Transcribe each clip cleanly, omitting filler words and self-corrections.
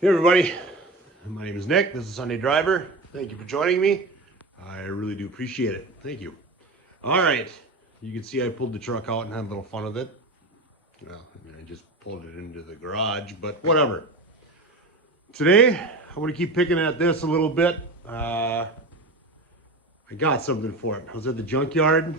Hey everybody, my name is Nick. This is Sunday Driver. Thank you for joining me. I really do appreciate it. Thank you. All right, you can see I pulled the truck out and had a little fun with it. Well, I just pulled it into the garage, but whatever. Today, I want to keep picking at this a little bit. I got something for it. I was at the junkyard,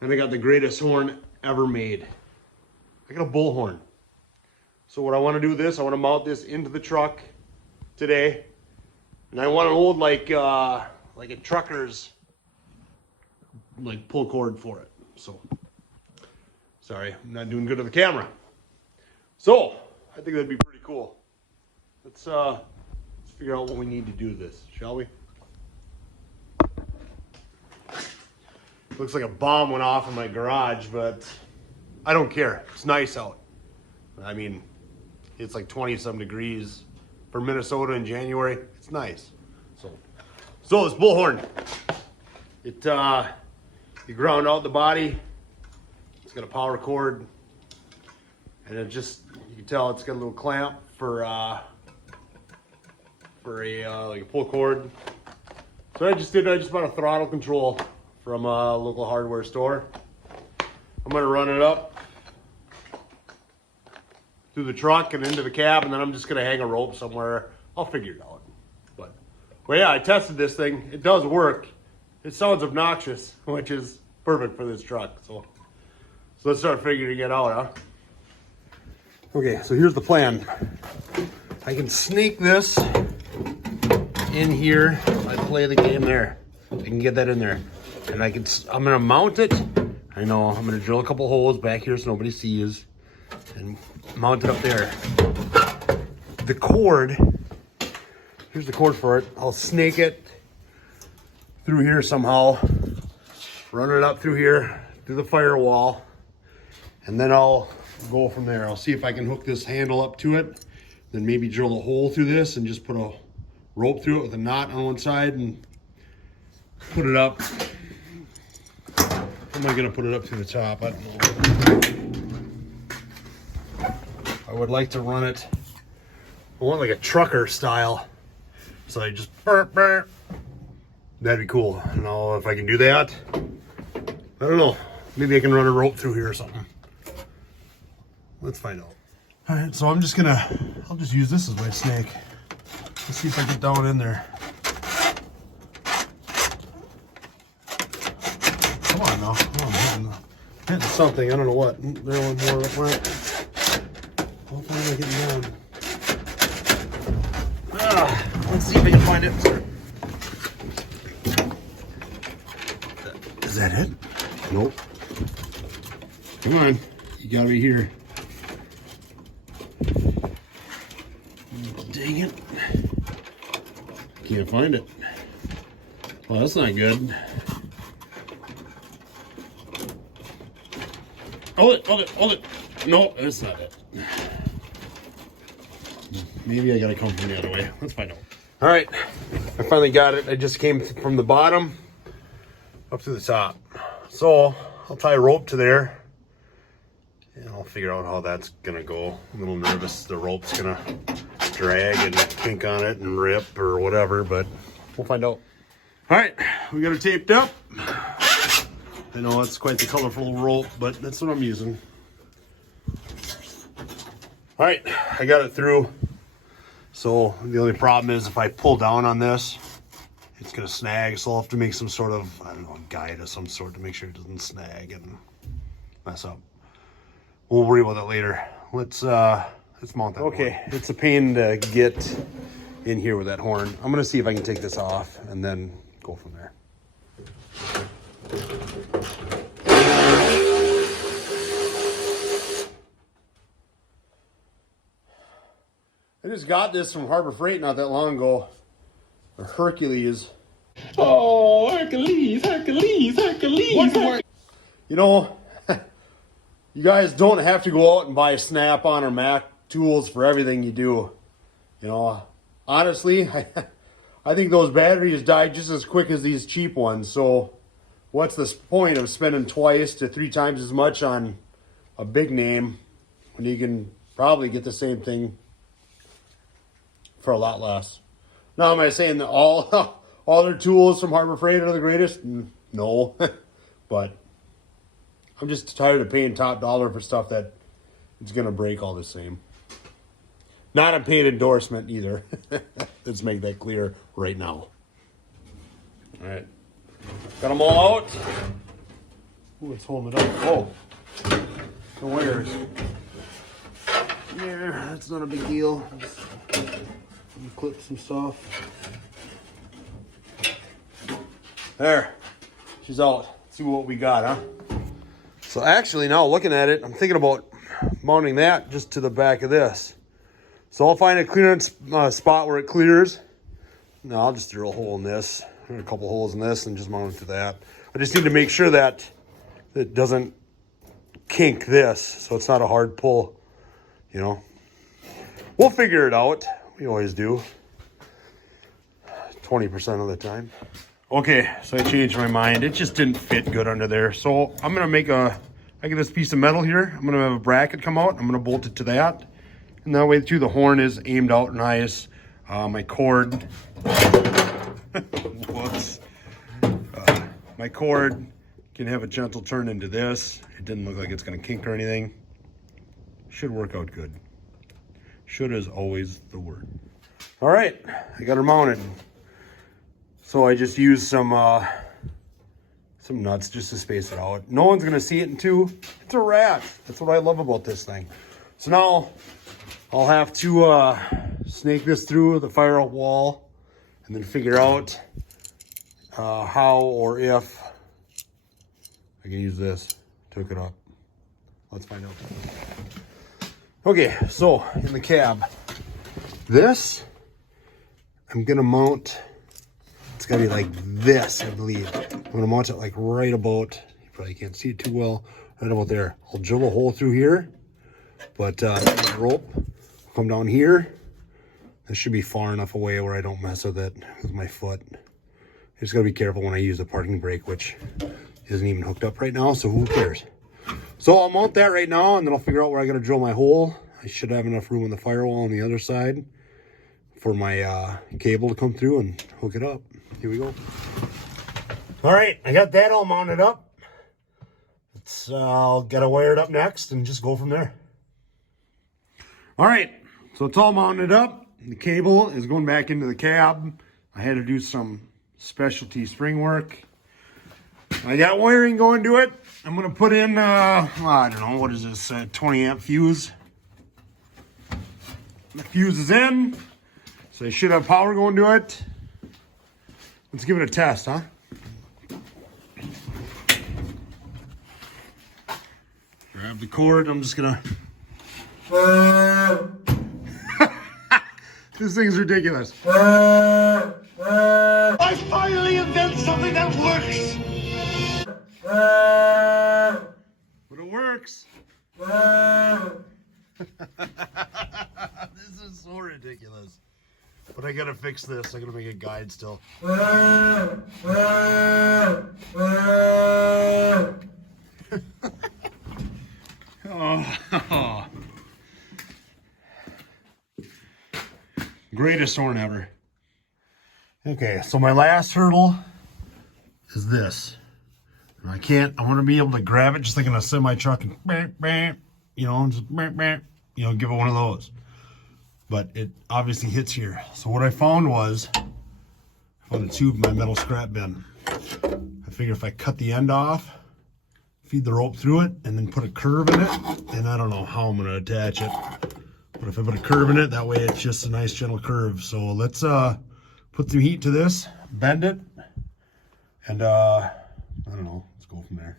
and I got the greatest horn ever made. I got a bullhorn. So what I want to do with this, I want to mount this into the truck today, and I want to hold like a trucker's pull cord for it. So sorry, I'm not doing good with the camera. So I think that'd be pretty cool. Let's figure out what we need to do this, shall we? Looks like a bomb went off in my garage, but I don't care. It's nice out. I mean, it's like 20-some degrees for Minnesota in January. It's nice. So this bullhorn, you ground out the body. It's got a power cord, and it just, you can tell it's got a little clamp for a like a pull cord. So I just bought a throttle control from a local hardware store. I'm gonna run it up through the truck and into the cab, and then I'm just gonna hang a rope somewhere. I'll figure it out. But yeah, I tested this thing. It does work. It sounds obnoxious, which is perfect for this truck. So let's start figuring it out, huh? Okay, so here's the plan. I can snake this in here. I play the game there. I can get that in there, and I'm gonna mount it. I know I'm gonna drill a couple holes back here so nobody sees, and mount it up there. The cord, here's the cord for it. I'll snake it through here somehow, run it up through here, through the firewall, and then I'll go from there. I'll see if I can hook this handle up to it, then maybe drill a hole through this and just put a rope through it with a knot on one side and put it up. How am I gonna put it up to the top? I don't know. I would like to run it, I want like a trucker style. So I just, that'd be cool. I don't know if I can do that. I don't know. Maybe I can run a rope through here or something. Let's find out. All right, so I'll just use this as my snake. Let's see if I get down in there. Come on now, I'm hitting something, I don't know what. There one more up right. How far am I getting down? Let's see if I can find it. Is that it? Nope. Come on, you gotta be here. Dang it. Can't find it. Well, that's not good. Hold it. No, that's not it. Maybe I gotta come from the other way. Let's find out. All right, I finally got it. I just came from the bottom up to the top. So I'll tie a rope to there, and I'll figure out how that's gonna go. I'm a little nervous the rope's gonna drag and kink on it and rip or whatever, but we'll find out. All right, we got it taped up. I know it's quite the colorful rope, but that's what I'm using. All right, I got it through. So the only problem is if I pull down on this, it's gonna snag. So I'll have to make some sort of, I don't know, guide of some sort to make sure it doesn't snag and mess up. We'll worry about that later. Let's mount that. Okay, horn. It's a pain to get in here with that horn. I'm gonna see if I can take this off and then go from there. I just got this from Harbor Freight not that long ago. A Hercules. Oh, Hercules. You know, you guys don't have to go out and buy Snap-on or Mac tools for everything you do. You know, honestly, I think those batteries die just as quick as these cheap ones. So what's the point of spending twice to 3 times as much on a big name when you can probably get the same thing for a lot less. Now, am I saying that all all their tools from Harbor Freight are the greatest? No, but I'm just tired of paying top dollar for stuff that it's gonna break all the same. Not a paid endorsement either. Let's make that clear right now. All right, got them all out. Ooh, it's holding it up. Oh, the wires. Yeah, that's not a big deal. Just clip some stuff. There, she's out. Let's see what we got, huh? So actually, now looking at it, I'm thinking about mounting that just to the back of this. So I'll find a clearance spot where it clears. No, I'll just drill a hole in this, a couple holes in this, and just mount it to that. I just need to make sure that it doesn't kink this, so it's not a hard pull, you know. We'll figure it out. We always do. 20% of the time. Okay, so I changed my mind. It just didn't fit good under there. So I'm gonna make I get this piece of metal here. I'm gonna have a bracket come out. I'm gonna bolt it to that. And that way too, the horn is aimed out nice. My cord, whoops. My cord can have a gentle turn into this. It didn't look like it's gonna kink or anything. Should work out good. Should is always the word. All right, I got her mounted. So I just used some nuts just to space it out. No one's gonna see it in two. It's a rat. That's what I love about this thing. So now I'll have to snake this through the firewall and then figure out how or if I can use this to hook it up. Let's find out. Okay, so in the cab, this I'm gonna mount. It's gotta be like this, I believe. I'm gonna mount it like right about, you probably can't see it too well, right about there. I'll drill a hole through here, but the rope will come down here. This should be far enough away where I don't mess with it with my foot. Just gotta be careful when I use the parking brake, which isn't even hooked up right now, so who cares? So I'll mount that right now, and then I'll figure out where I gotta drill my hole. I should have enough room in the firewall on the other side for my cable to come through and hook it up. Here we go. All right, I got that all mounted up. I'll get it wired up next and just go from there. All right, so it's all mounted up. The cable is going back into the cab. I had to do some specialty spring work. I got wiring going to it. I'm gonna put in, I don't know, what is this, 20 amp fuse. The fuse is in, so I should have power going to it. Let's give it a test, huh? Grab the cord, I'm just gonna... This thing's ridiculous. I finally invented something that works! But it works. This is so ridiculous. But I gotta fix this. I gotta make a guide still. Oh. Greatest horn ever. Okay, so my last hurdle is this. And I want to be able to grab it just like in a semi truck and you know, just you know, give it one of those. But it obviously hits here. So what I found was, I found a tube in my metal scrap bin. I figured if I cut the end off, feed the rope through it, and then put a curve in it, and I don't know how I'm gonna attach it, but if I put a curve in it, that way it's just a nice gentle curve. So let's put some heat to this, bend it, and I don't know, let's go from there.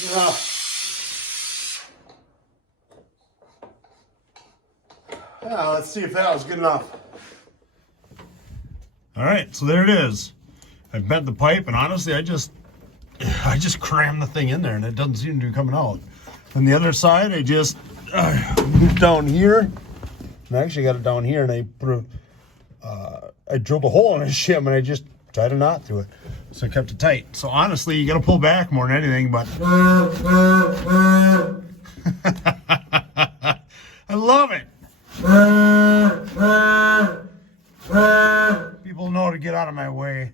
Yeah, let's see if that was good enough. All right, so there it is. I bent the pipe, and honestly, I just crammed the thing in there, and it doesn't seem to be coming out. On the other side, I just moved down here, and I actually got it down here, and I put I drilled a hole in his shim, and I just tied a knot through it, so I kept it tight. So honestly, you got to pull back more than anything, but I love it. People know to get out of my way.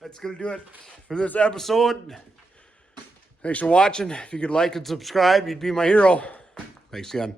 That's going to do it for this episode. Thanks for watching. If you could like and subscribe, you'd be my hero. Thanks again.